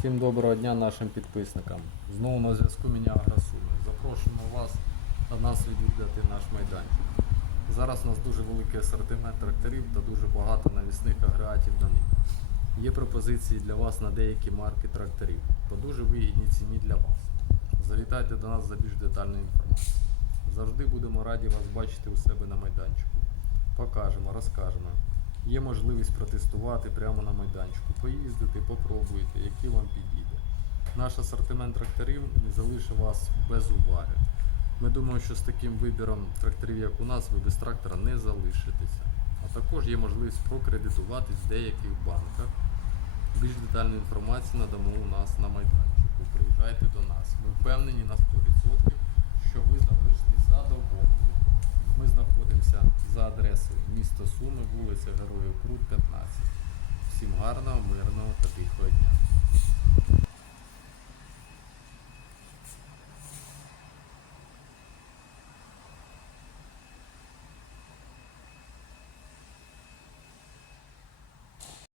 Всім доброго дня нашим підписникам. Знову на зв'язку мене Агросуми. Запрошуємо вас до нас відвідати наш майданчик. Зараз у нас дуже великий асортимент тракторів та дуже багато навісних агрегатів до них. Є пропозиції для вас на деякі марки тракторів по дуже вигідній ціні для вас. Завітайте до нас за більш детальною інформацією. Завжди будемо раді вас бачити у себе на майданчику. Покажемо, розкажемо. Є можливість протестувати прямо на майданчику, поїздити, попробуйте, який вам підійде. Наш асортимент тракторів не залишить вас без уваги. Ми думаємо, що з таким вибіром тракторів, як у нас, ви без трактора не залишитеся. А також є можливість прокредитуватись в деяких банках. Більш детальну інформацію надамо у нас на майданчику. Приїжджайте до нас. Ми впевнені на 100%, що ви залишитесь задоволені. Ми знаходимося за адресою вулиця Героїв Крут, 15. Всім гарного, мирного та тихого.